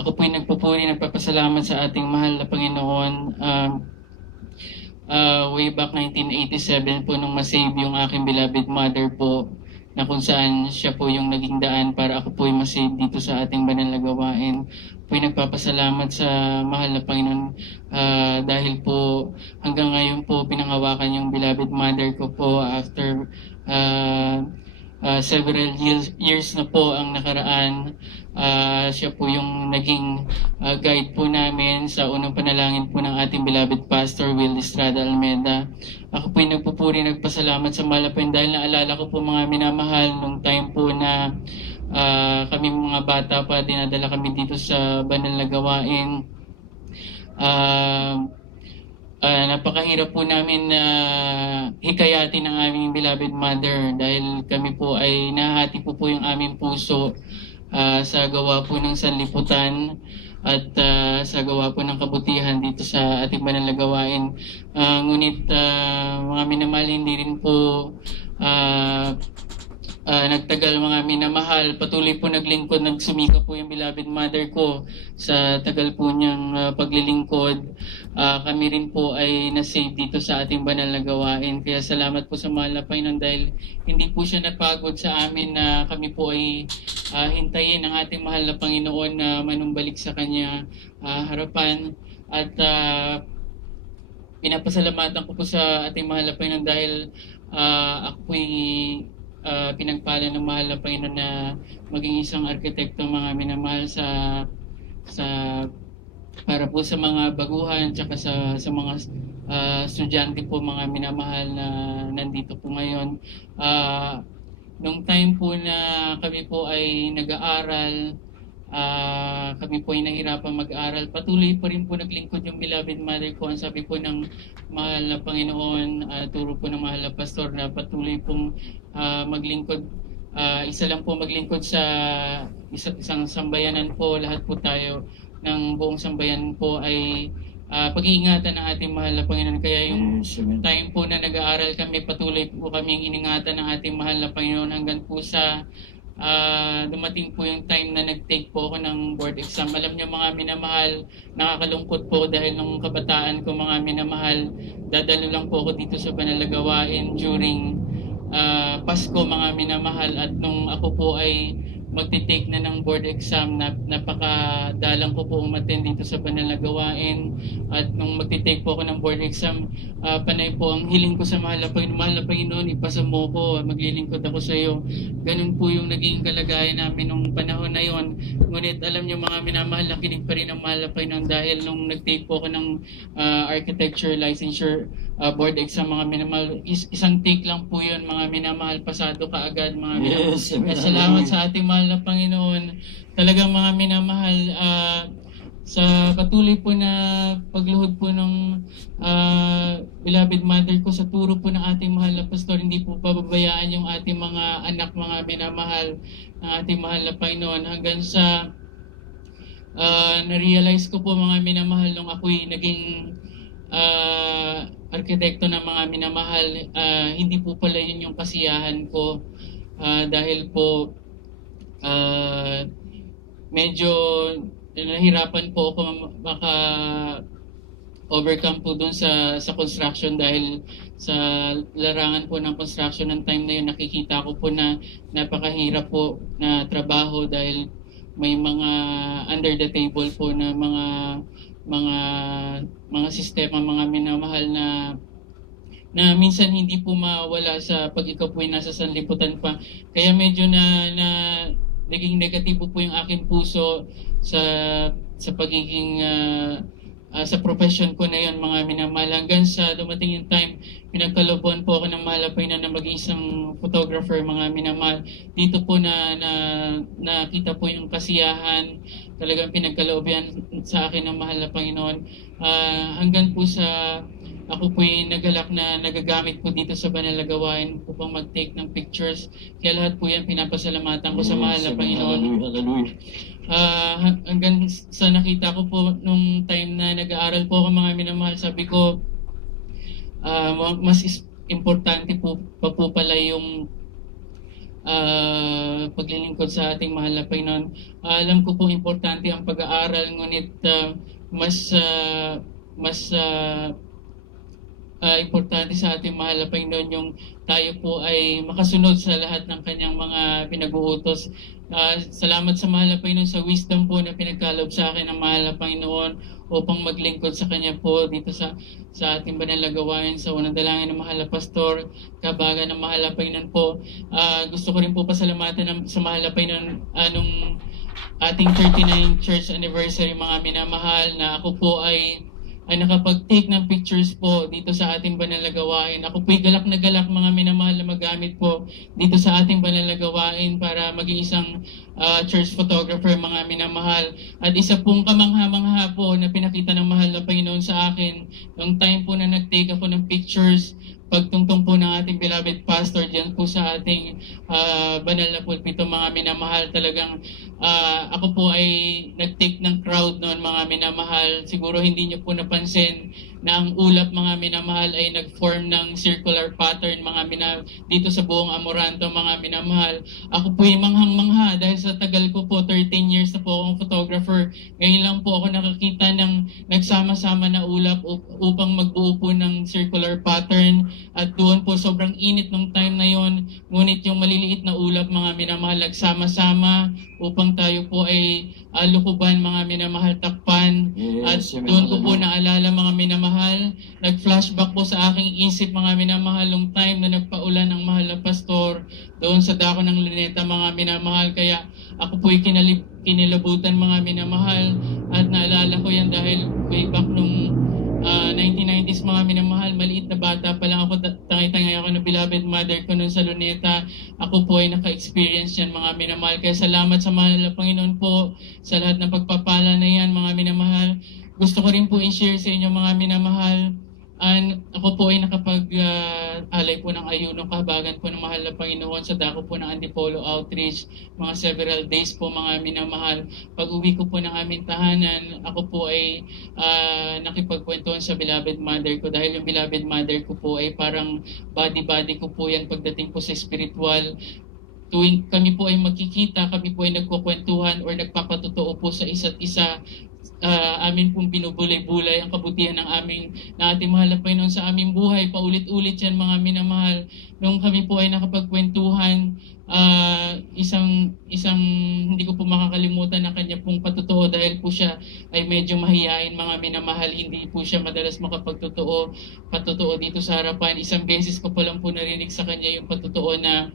Ako po'y nagpupuri, nagpapasalamat sa ating mahal na Panginoon. Way back 1987 po nung masave yung aking beloved mother po, na kung saan siya po yung naging daan para ako po'y masave dito sa ating banal na gawain. Po'y nagpapasalamat sa mahal na Panginoon dahil po hanggang ngayon po pinangawakan yung beloved mother ko po after several years na po ang nakaraan. Siya po yung naging guide po namin sa unang panalangin po ng ating beloved Pastor Will Estrada Almeda. Ako po'y nagpupuri, nagpasalamat sa mahal na Panginoon dahil naalala ko po mga minamahal nung time po na kami mga bata pa, dinadala kami dito sa banal na gawain. Napakahirap po namin na hikayatin ang aming beloved mother dahil kami po ay nahati po yung aming puso sa gawa po ng sanlibutan at sa gawa po ng kabutihan dito sa ating banal na gawain. Ngunit mga minamahal, hindi rin po nagtagal mga minamahal. Patuloy po naglingkod, nagsumika po yung beloved mother ko sa tagal po niyang paglilingkod. Kami rin po ay nasave dito sa ating banal na gawain. Kaya salamat po sa mahal na Panginoon dahil hindi po siya napagod sa amin na kami po ay hintayin ang ating mahal na Panginoon na manumbalik sa kanya harapan. At pinapasalamatan ko po sa ating mahal na Panginoon dahil ako po'y pinagpala ng mahal na Panginoon na maging isang arkitekto mga minamahal sa para po sa mga baguhan tsaka sa mga estudyante po mga minamahal na nandito po ngayon. Nung time po na kami po ay nag-aaral, kami po ay nahirapan mag-aral, patuloy pa rin po naglingkod yung beloved mother ko. Ang sabi po ng mahal na Panginoon, turo po ng mahal na pastor na patuloy pong maglingkod. Isa lang po maglingkod sa isang sambayanan po. Lahat po tayo ng buong sambayan po ay pag-iingatan ng ating mahal na Panginoon. Kaya yung time po na nag-aaral kami, patuloy po kami iningatan ng ating mahal na Panginoon hanggang po sa dumating po yung time na nag-take po ako ng board exam. Alam niyo mga minamahal, nakakalungkot po dahil nung kabataan ko mga minamahal, dadalo lang po ako dito sa banal na gawain during Pasko mga minamahal, at nung ako po ay magti-take na ng board exam, napakadalang ko po umattend dito sa banal na gawain. At nung magti-take po ako ng board exam, panay po ang hiling ko sa mahal na Panginoon, ipasa mo ko, maglilingkod ako sa iyo. Ganun po yung naging kalagayan namin nung panahon na yon. Ngunit alam niyo mga minamahal, nakinig pa rin ang mahal na Panginoon dahil nung nag-take po ako ng architecture licensure board exam mga minamahal, isang take lang po yun mga minamahal, pasado ka agad mga minamahal. Yes, salamat sa ating mahal na Panginoon. Talagang mga minamahal, sa patuloy po na pagluhod po ng beloved mother ko sa turo po ng ating mahal na pastor, hindi po pababayaan yung ating mga anak mga minamahal ng ating mahal na Panginoon hanggang sa na-realize ko po mga minamahal nung ako'y naging arkitekto ng mga minamahal, hindi po pala yun yung kasiyahan ko dahil po medyo nahirapan po ako maka overcome po dun sa construction dahil sa larangan po ng construction ng time na yun, nakikita ko po na napakahirap po na trabaho dahil may mga under the table po na mga sistema mga minamahal na minsan hindi po mawala sa pag ikaw po ay nasa sanlibutan pa. Kaya medyo na naging negatibo po yung aking puso sa pagiging sa profession ko na yun mga minamahal, hanggang sa dumating yung time pinagkalooban po ako ng mahal na Panginoon na maging isang photographer mga minamahal. Dito po nakita po yung kasiyahan, talagang pinagkalooban sa akin ng mahal na Panginoon, hanggang po sa ako po ay nagalak na nagagamit po dito sa banal na gawain upang mag-take ng pictures. Kaya lahat po yan pinapasalamatan ko sa mahal na Panginoon. Hanggang sa nakita ko po nung time na nag-aaral po ako mga minamahal, sabi ko mas importante po pa po pala yung paglilingkod sa ating mahal na Panginoon. Alam ko po importante ang pag-aaral, ngunit mas importante sa ating mahal na Panginoon yung tayo po ay makasunod sa lahat ng kanyang mga pinag-uutos. Salamat sa mahal na Panginoon sa wisdom po na pinagkaloob sa akin ng mahal na Panginoon upang maglingkod sa kanya po dito sa ating banal na gawain, sa unang dalangin ng mahal na pastor, kabaga ng mahal na Panginoon po. Gusto ko rin po pasalamatan sa mahal na Panginoon nung ating 39 church anniversary, mga minamahal, na ako po ay nakapag-take ng pictures po dito sa ating banal na gawain. Ako po'y galak na galak, mga minamahal, na magamit po dito sa ating banal na gawain para maging isang church photographer, mga minamahal. At isa pong kamangha-mangha po na pinakita ng mahal na Panginoon sa akin noong time po na nag-take ako ng pictures pagtungtong po ng ating beloved pastor diyan po sa ating banal na pulpito, mga minamahal. Talagang ako po ay nag-take ng crowd noon, mga minamahal. Siguro hindi niyo po napansin na ang ulap, mga minamahal, ay nag-form ng circular pattern, mga dito sa buong Amoranto, mga minamahal. Ako po ay manghang-mangha dahil sa tagal ko po, 13 years na po akong photographer. Ngayon lang po ako nakakita ng nagsama-sama na ulap upang magbuo po ng circular pattern. At doon po sobrang init nung time na yon, ngunit yung maliliit na ulap, mga minamahal, nagsama-sama upang tayo po ay lukuban, mga minamahal, takpan. Yes, at doon ko po naalala, mga minamahal, nag-flashback po sa aking isip, mga minamahal, nung time na nagpaulan ng mahal na pastor doon sa dako ng Luneta, mga minamahal. Kaya ako po ay kinilabutan, mga minamahal, at naalala ko yan dahil way back nung 1990s, mga minamahal, maliit na bata pa lang ako, tangay-tangay ako ng beloved mother ko noon sa Luneta. Ako po ay naka-experience yan, mga minamahal. Kaya salamat sa mahal na Panginoon po sa lahat ng pagpapala na yan, mga minamahal. Gusto ko rin po i-share sa inyo, mga minamahal. Ako po ay nakapag-alay po ng ayunong kahabagan po ng mahal na Panginoon sa dako po ng Antipolo Outreach, mga several days po, mga minamahal. Pag uwi ko po ng aming tahanan, ako po ay nakipagkwentuhan sa beloved mother ko, dahil yung beloved mother ko po ay parang body-body ko po yan pagdating po sa spiritual. Tuwing kami po ay magkikita, kami po ay nagkukwentuhan or nagpapatotoo po sa isa't isa. Amin pong binubulay-bulay ang kabutihan ng ating mahal na Panginoon sa aming buhay. Paulit-ulit yan, mga minamahal. Nung kami po ay nakapagkwentuhan, isang hindi ko po makakalimutan na kanya pong patotoo, dahil po siya ay medyo mahiyain, mga minamahal. Hindi po siya madalas patotoo dito sa harapan. Isang beses ko pa lang po narinig sa kanya yung patotoo na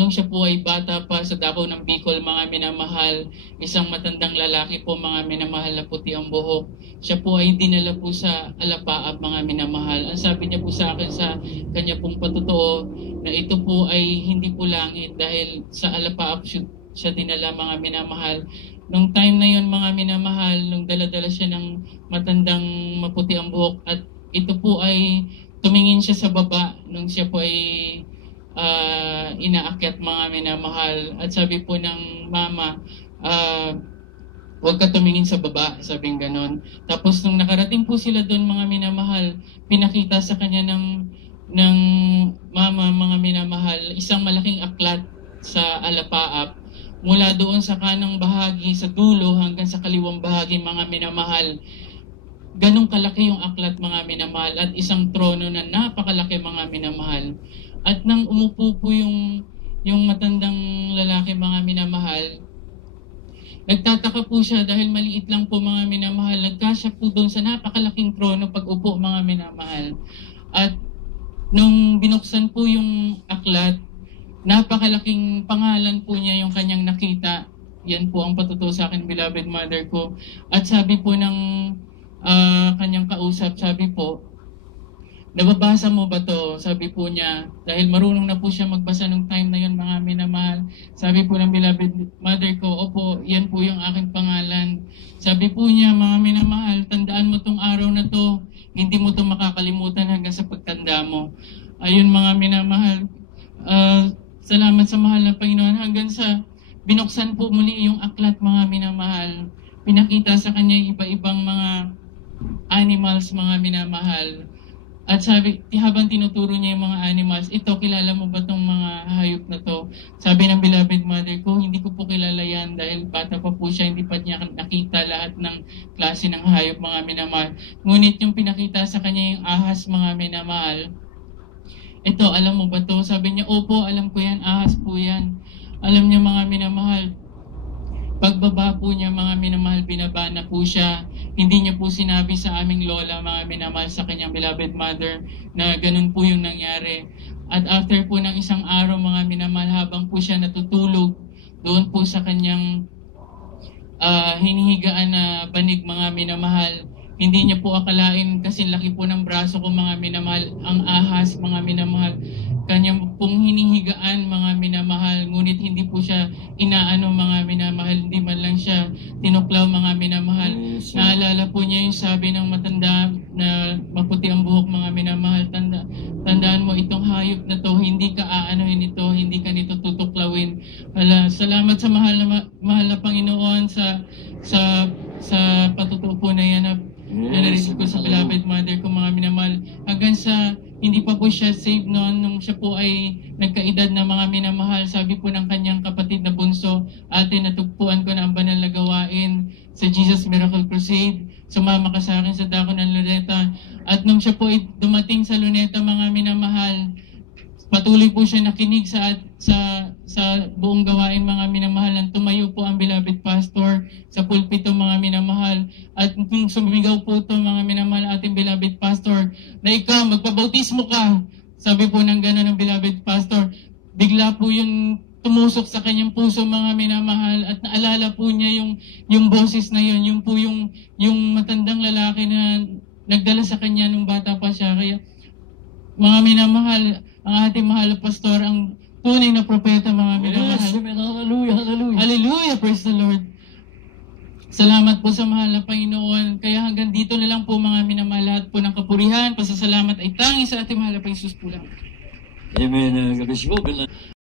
nung siya po ay bata pa sa Davao ng Bicol, mga minamahal, isang matandang lalaki po, mga minamahal, na puti ang buhok. Siya po ay dinala po sa Alapaap, mga minamahal. Ang sabi niya po sa akin sa kanya pong patotoo, na ito po ay hindi po langit, dahil sa Alapaap siya dinala, mga minamahal. Nung time na yon, mga minamahal, nung dala-dala siya ng matandang maputi ang buhok, at ito po ay tumingin siya sa baba nung siya po ay inaakyat, mga minamahal. At sabi po ng mama, huwag ka tumingin sa baba, sabing ganon. Tapos nung nakarating po sila doon, mga minamahal, pinakita sa kanya ng mama, mga minamahal, isang malaking aklat sa Alapaap. Mula doon sa kanang bahagi, sa dulo, hanggang sa kaliwang bahagi, mga minamahal. Ganong kalaki yung aklat, mga minamahal, at isang trono na napakalaki, mga minamahal. At nang umupo po yung matandang lalaki, mga minamahal, nagtataka po siya dahil maliit lang po, mga minamahal. Nagkasya po doon sa napakalaking trono pag upo, mga minamahal. At nung binuksan po yung aklat, napakalaking pangalan po niya yung kanyang nakita. Yan po ang patotoo sa akin, beloved mother ko. At sabi po ng kanyang kausap, sabi po, nababasa mo ba to? Sabi po niya, dahil marunong na po siya magbasa ng time na yun, mga minamahal. Sabi po ng beloved mother ko, opo, yan po yung aking pangalan. Sabi po niya, mga minamahal, tandaan mo tong araw na to, hindi mo to makakalimutan hanggang sa pagtanda mo. Ayun, mga minamahal, salamat sa mahal na Panginoon, hanggang sa binuksan po muli yung aklat, mga minamahal. Pinakita sa kanya iba-ibang mga animals, mga minamahal. At sabi, habang tinuturo niya yung mga animals, ito, kilala mo ba tong mga hayop na to? Sabi ng beloved mother ko, hindi ko po kilala yan dahil bata pa po siya, hindi pa niya nakita lahat ng klase ng hayop, mga minamahal. Ngunit yung pinakita sa kanya yung ahas, mga minamahal, ito, alam mo ba to? Sabi niya, opo, alam ko yan, ahas po yan. Alam niyo mga minamahal, pagbaba po niya, mga minamahal, binaba na po siya. Hindi niya po sinabi sa aming lola, mga minamahal, sa kanyang beloved mother, na ganun po yung nangyari. At after po ng isang araw, mga minamahal, habang po siya natutulog, doon po sa kanyang hinihigaan na banig, mga minamahal, hindi niya po akalain, kasi laki po ng braso ko, mga minamahal, ang ahas, mga minamahal, kanyang pong hinihigaan, mga minamahal, ngunit hindi po siya inaano, mga minamahal, hindi man lang siya tinuklaw, mga minamahal. Naalala po niya yung sabi ng matanda na maputi ang buhok, mga minamahal, tandaan mo itong hayop na to, hindi ka aanohin ito, hindi ka nito tutuklawin. Salamat sa mahal na Panginoon sa patutuo po na yan na narinig ko sa beloved mother ko, mga minamahal. Hanggang sa hindi pa po siya saved noon, nung siya po ay nagkaedad na, mga minamahal, sabi po ng kanyang kapatid na bunso, ate, natugpuan ko na ang banal na gawain sa Jesus Miracle Crusade. Sumama ka sa akin sa dako ng Luneta. At nung siya po ay dumating sa Luneta, mga minamahal, patuloy po siya nakinig sa buong gawain, mga minamahal. Nang tumayo po ang beloved pastor sa pulpito, mga minamahal. At kung sumigaw po ito, mga minamahal, ating beloved pastor, na ikaw, magpabautismo ka. Sabi po ng gano'n ng beloved pastor, bigla po yung tumusok sa kanyang puso, mga minamahal, at naalala po niya yung boses na yun, yung po yung matandang lalaki na nagdala sa kanya nung bata pa siya. Kaya, mga minamahal, ang ating mahal na pastor, ang tunay na propeta, mga minamahal. Yes, amen. Hallelujah, hallelujah. Hallelujah, praise the Lord. Salamat po sa mahal na Panginoon. Kaya hanggang dito na lang po, mga minamahal, lahat po ng kapurihan, pasasalamat ay tanging sa ating mahal na Panginoon po lang. Amen. God bless you.